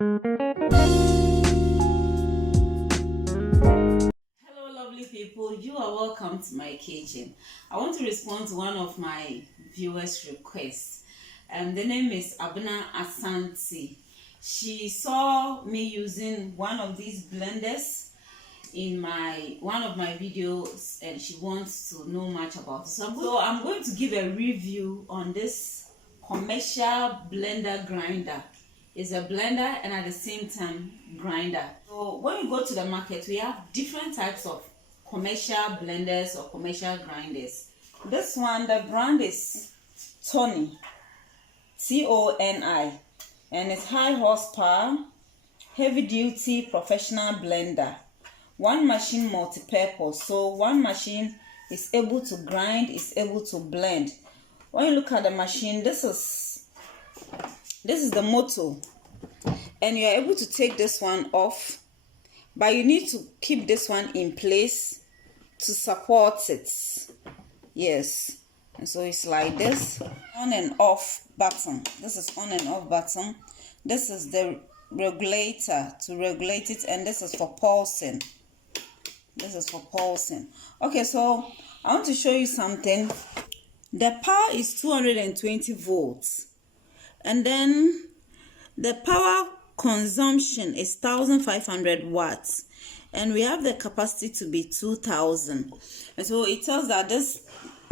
Hello lovely people, you are welcome to my kitchen. I want to respond to one of my viewers' requests. The name is Abna Asante. She saw me using one of these blenders in one of my videos and she wants to know much about it. So I'm going to give a review on this commercial blender grinder. It's a blender and at the same time grinder. So when we go to the market, we have different types of commercial blenders or commercial grinders. This one, the brand is Tony, Toni, and it's high horsepower, heavy duty professional blender. One machine multi-purpose, so one machine is able to grind, is able to blend. When you look at the machine, this is the motor, and you are able to take this one off, but you need to keep this one in place to support it. Yes, and so it's like this, on and off button. This is on and off button. This is the regulator to regulate it, and this is for pulsing. Okay, so I want to show you something. The power is 220 volts, and then the power consumption is 1500 watts, and we have the capacity to be 2000. And so it tells that this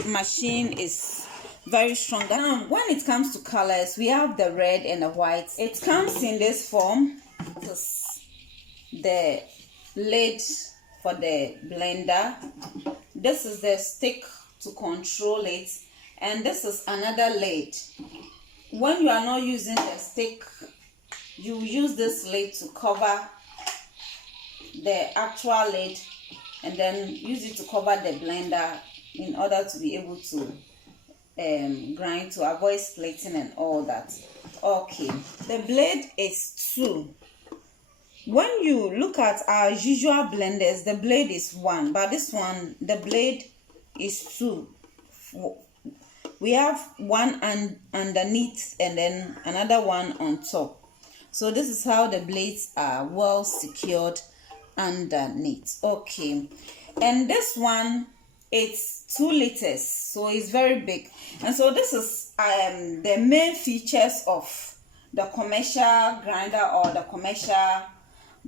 machine is very strong. Now when it comes to colors, we have the red and the white. It comes in this form. This is the lid for the blender. This is the stick to control it, and this is another lid. When you are not using the stick, you use this lid to cover the actual lid, and then use it to cover the blender in order to be able to grind, to avoid splitting and all that. Okay, the blade is 2. When you look at our usual blenders, the blade is 1, but this one, the blade is 2. We have one underneath and then another one on top. So this is how the blades are well secured underneath. Okay, and this one, it's 2 liters, so it's very big. And so this is the main features of the commercial grinder or the commercial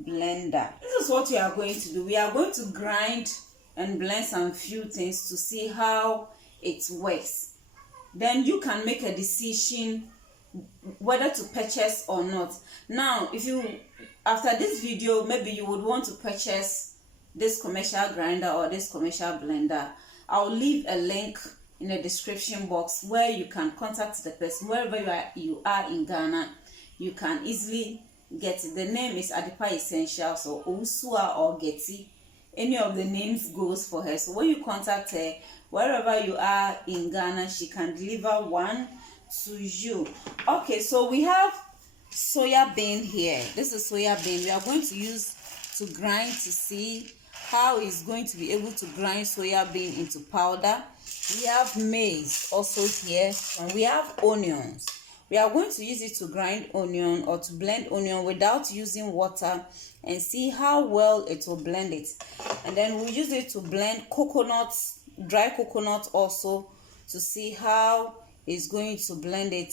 blender. This is what we are going to do. We are going to grind and blend some few things to see how it works. Then you can make a decision whether to purchase or not. Now, if you, after this video, maybe you would want to purchase this commercial grinder or this commercial blender, I'll leave a link in the description box where you can contact the person. Wherever you are in Ghana, you can easily get it. The name is Adepa Essentials or Usua or Getty. Any of the names goes for her. So when you contact her, wherever you are in Ghana, she can deliver one to you. Okay, so we have soya bean here. This is soya bean. We are going to use to grind to see how it's going to be able to grind soya bean into powder. We have maize also here, and we have onions. We are going to use it to grind onion or to blend onion without using water and see how well it will blend it. And then we'll use it to blend coconuts, dry coconut also, to see how it's going to blend it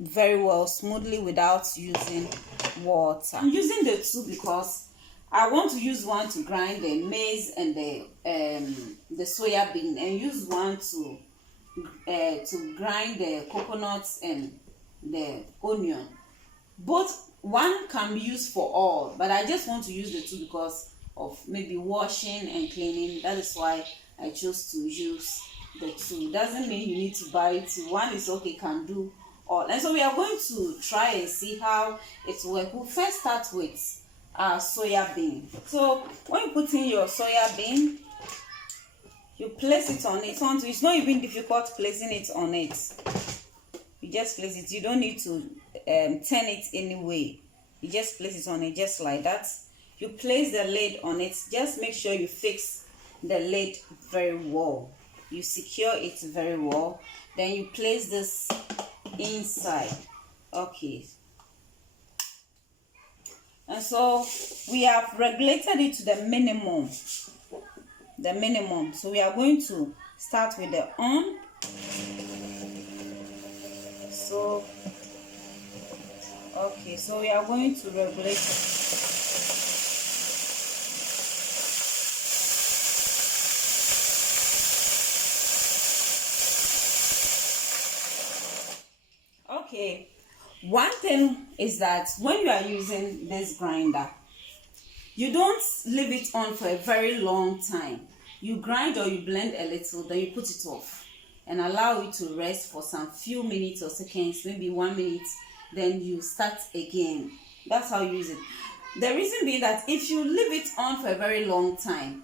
very well, smoothly, without using water. I'm using the 2 because I want to use one to grind the maize and the soya bean, and use one to grind the coconuts and the onion. Both, one can be used for all, but I just want to use the 2 because of maybe washing and cleaning. That is why I chose to use the 2. Doesn't mean you need to buy 2. One is okay, can do all. And so we are going to try and see how it works. We'll first start with soya bean. So when you put in your soya bean, you place it on it. It's not even difficult placing it on it. You just place it. You don't need to turn it anyway. You just place it on it just like that. You place the lid on it. Just make sure you fix the lid very well. You secure it very well. Then you place this inside. Okay. And so we have regulated it to the minimum. So we are going to start with the on. So okay, so we are going to regulate it. Okay, one thing is that when you are using this grinder, you don't leave it on for a very long time. You grind or you blend a little, then you put it off and allow it to rest for some few minutes or seconds, maybe 1 minute, then you start again. That's how you use it. The reason being that if you leave it on for a very long time,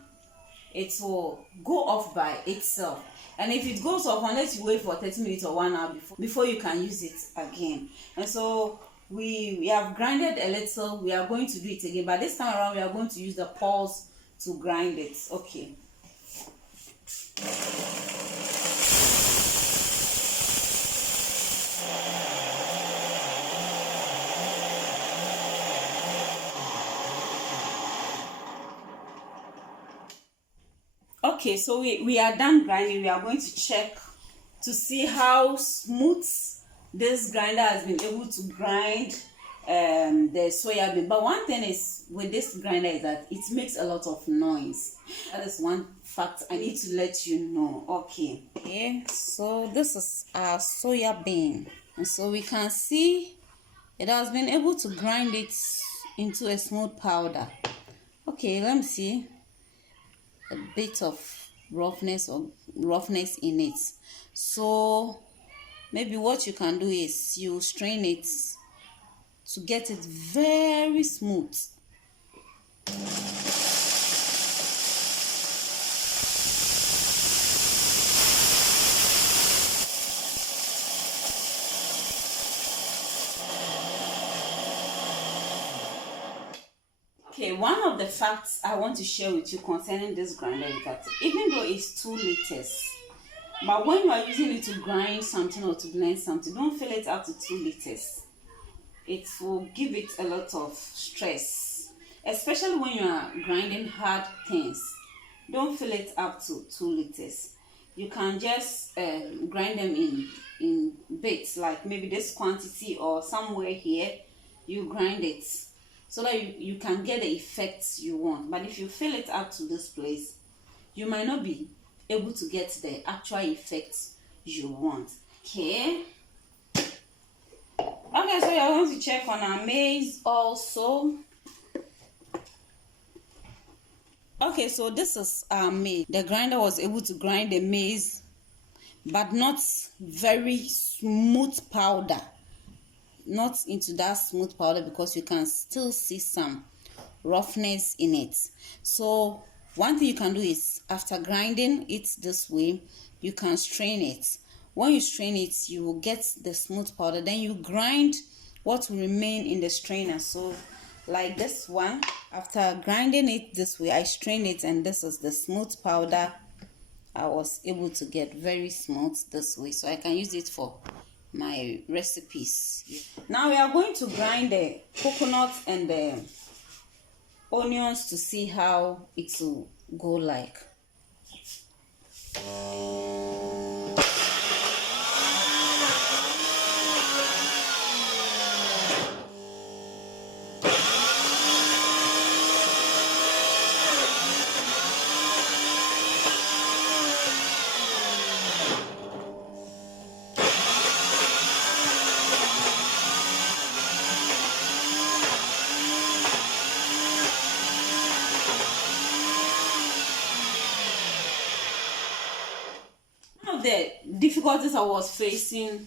it will go off by itself. And if it goes off, unless you wait for 30 minutes or 1 hour before you can use it again. And so we have grinded a little. We are going to do it again, but this time around we are going to use the pulse to grind it. Okay. Okay, so we are done grinding. We are going to check to see how smooth this grinder has been able to grind the soya bean. But one thing is with this grinder is that it makes a lot of noise. That is one fact I need to let you know. Okay, so this is our soya bean, and so we can see it has been able to grind it into a smooth powder. Okay, let me see a bit of roughness in it. So maybe what you can do is you strain it to get it very smooth. Okay, one of the facts I want to share with you concerning this grinder is that even though it's 2 liters, but when you are using it to grind something or to blend something, don't fill it up to 2 liters. It will give it a lot of stress, especially when you are grinding hard things. Don't fill it up to 2 liters. You can just grind them in bits, like maybe this quantity or somewhere here. You grind it so that you can get the effects you want. But if you fill it up to this place, you might not be able to get the actual effects you want. Okay, so you're going to check on our maize also. Okay, so this is our maize. The grinder was able to grind the maize, but not very smooth powder. Not into that smooth powder, because you can still see some roughness in it. So one thing you can do is, after grinding it this way, you can strain it. When you strain it, you will get the smooth powder. Then you grind what will remain in the strainer. So like this one, after grinding it this way, I strain it, and this is the smooth powder I was able to get, very smooth this way, so I can use it for my recipes. Now we are going to grind the coconut and the onions to see how it will go like. The difficulties I was facing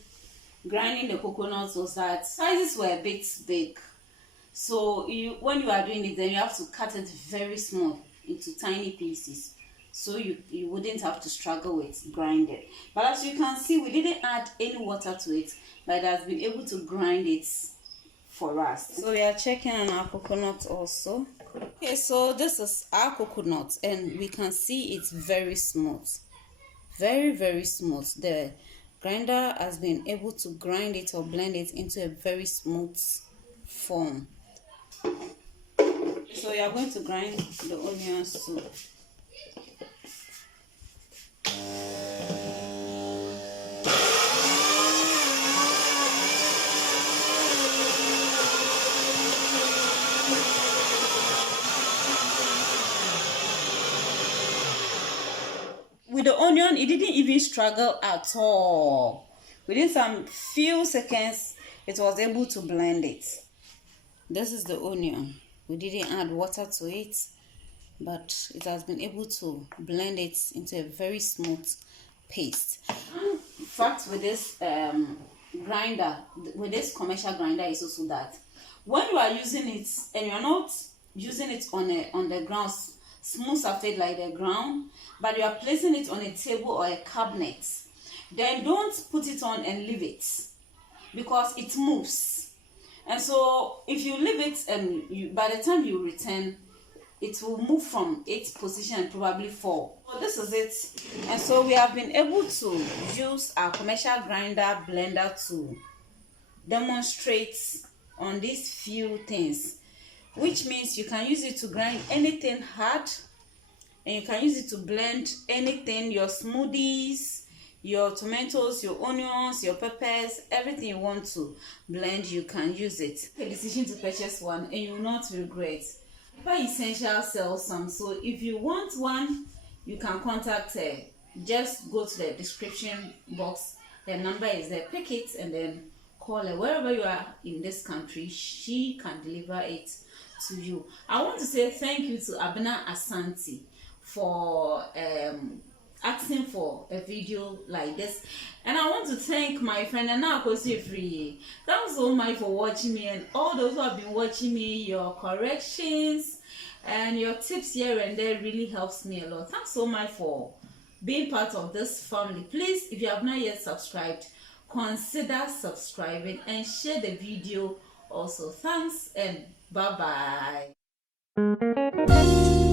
grinding the coconuts was that sizes were a bit big. So when you are doing it, then you have to cut it very small into tiny pieces, so you wouldn't have to struggle with grinding. But as you can see, we didn't add any water to it, but it has been able to grind it for us. So we are checking on our coconut also. Okay, so this is our coconut, and we can see it's very smooth. Very, very smooth. The grinder has been able to grind it or blend it into a very smooth form. So you are going to grind the onions too. With the onion, it didn't even struggle at all. Within some few seconds, it was able to blend it. This is the onion. We didn't add water to it, but it has been able to blend it into a very smooth paste. In fact, with this grinder, with this commercial grinder, is also that when you are using it and you're not using it on the ground, smooth surface like the ground, but you are placing it on a table or a cabinet, then don't put it on and leave it, because it moves. And so if you leave it and by the time you return, it will move from its position and probably fall. So this is it. And so we have been able to use our commercial grinder blender to demonstrate on these few things, which means you can use it to grind anything hard, and you can use it to blend anything, your smoothies, your tomatoes, your onions, your peppers, everything you want to blend, you can use it. Take a decision to purchase one and you will not regret. Adepa Essential sells some, so if you want one, you can contact her. Just go to the description box, the number is there, pick it and then call her. Wherever you are in this country, she can deliver it to you. I want to say thank you to Abena Asante for asking for a video like this, and I want to thank my friend Anna Free. Thanks so much for watching me, and all those who have been watching me. Your corrections and your tips here and there really helps me a lot. Thanks so much for being part of this family. Please, if you have not yet subscribed, consider subscribing and share the video also. Thanks and bye bye.